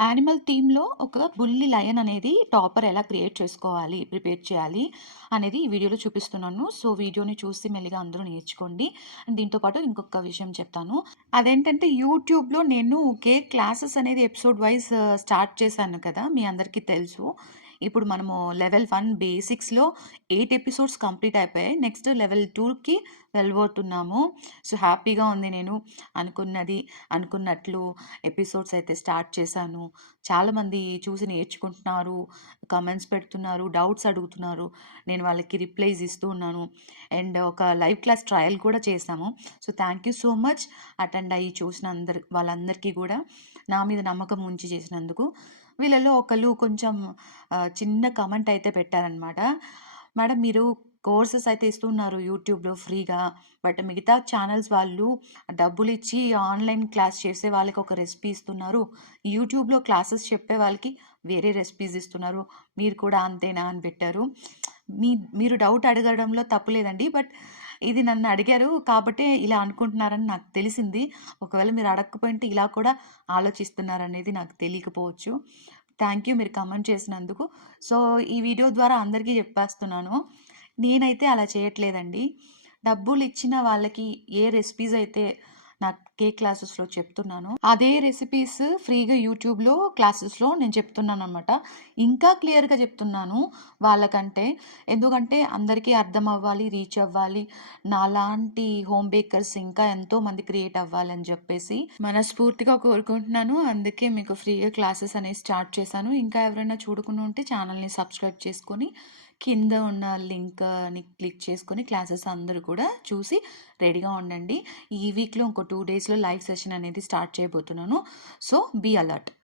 Animal థీమ్‌లో ఒక బుల్లి lion అనేది టాపర్ ఎలా ప్రిపేర్ చేయాలి అనేది ఈ వీడియోలో చూపిస్తున్నాను. సో, వీడియోని చూసి మెల్లిగా అందరూ నేర్చుకోండి. దీంతో పాటు ఇంకొక విషయం చెప్తాను. అదేంటంటే యూట్యూబ్‌లో నేను కేక్ క్లాసెస్ అనేది ఎపిసోడ్ వైస్ స్టార్ట్ చేశాను కదా! మీ అందరికీ తెలుసు. ఇప్పుడు మనము లెవెల్ 1 బేసిక్స్‌లో 8 ఎపిసోడ్స్ కంప్లీట్ అయిపోయాయి. నెక్స్ట్ లెవెల్ 2కి వెళ్ళబోతున్నాము. సో, హ్యాపీగా ఉంది. నేను అనుకున్నట్లు ఎపిసోడ్స్ అయితే స్టార్ట్ చేశాను. చాలామంది చూసి నేర్చుకుంటున్నారు, కామెంట్స్ పెడుతున్నారు, డౌట్స్ అడుగుతున్నారు. నేను వాళ్ళకి రిప్లైస్ ఇస్తూ ఉన్నాను. అండ్ ఒక లైవ్ క్లాస్ ట్రయల్ కూడా చేశాము. So, thank you so much attend అయ్యి చూసిన వాళ్ళందరికీ కూడా నా మీద నమ్మకం ఉంచి చేసినందుకు. వీళ్ళలో ఒకళ్ళు కొంచెం చిన్న కామెంట్ అయితే పెట్టారనమాట. మేడం, మీరు కోర్సెస్ అయితే ఇస్తున్నారు యూట్యూబ్‌లో ఫ్రీగా. బట్ మిగతా ఛానల్స్ వాళ్ళు డబ్బులిచ్చి ఆన్‌లైన్ క్లాస్ చేసే వాళ్ళకి ఒక రెసిపీ ఇస్తున్నారు. యూట్యూబ్‌లో క్లాసెస్ చెప్పే వాళ్ళకి వేరే రెసిపీస్ ఇస్తున్నారు. మీరు కూడా అంతేనా అని పెట్టారు. మీరు డౌట్ అడగడంలో తప్పు లేదండి. బట్ ఇది నన్ను అడిగారు కాబట్టే ఇలా అనుకుంటున్నారని నాకు తెలిసింది. ఒకవేళ మీరు అడగకపోయుంటే ఇలా కూడా ఆలోచిస్తున్నారనేది నాకు తెలియకపోవచ్చు. థ్యాంక్ యూ మీరు కామెంట్ చేసినందుకు. సో, ఈ వీడియో ద్వారా అందరికీ చెప్పేస్తున్నాను. నేనైతే అలా చేయట్లేదండి. డబ్బులిచ్చిన వాళ్ళకి ఏ రెసిపీస్ అయితే నా కేక్ క్లాసెస్‌లో చెప్తున్నానో, అదే రెసిపీస్ ఫ్రీగా యూట్యూబ్‌లో క్లాసెస్‌లో నేను చెప్తున్నాననమాట. ఇంకా క్లియర్‌గా చెప్తున్నాను వాళ్ళకంటే. ఎందుకంటే అందరికీ అర్థం అవ్వాలి, రీచ్ అవ్వాలి. నాలాంటి హోమ్ బేకర్స్ ఇంకా ఎంతోమంది క్రియేట్ అవ్వాలని చెప్పేసి మనస్ఫూర్తిగా కోరుకుంటున్నాను. అందుకే మీకు ఫ్రీగా క్లాసెస్ అనేవి స్టార్ట్ చేశాను. ఇంకా ఎవరైనా చూడకుండా ఉంటే ఛానల్‌ని సబ్స్క్రైబ్ చేసుకొని కింద ఉన్న లింక్‌ని క్లిక్ చేసుకొని క్లాసెస్ అందరూ కూడా చూసి రెడీగా ఉండండి. ఈ వీక్‌లో ఇంకో 2 డేస్‌లో లైవ్ సెషన్ అనేది స్టార్ట్ చేయబోతున్నాను. So, be alert.